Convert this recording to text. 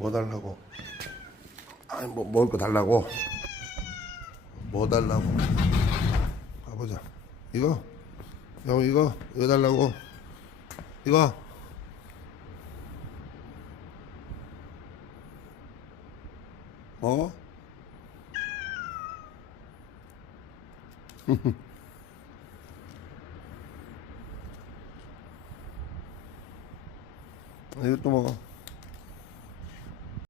뭐 달라고? 아니 뭐 먹을 거 달라고? 뭐 달라고? 가보자. 이거? 형 이거 달라고? 이거? 어? 이것도 먹어.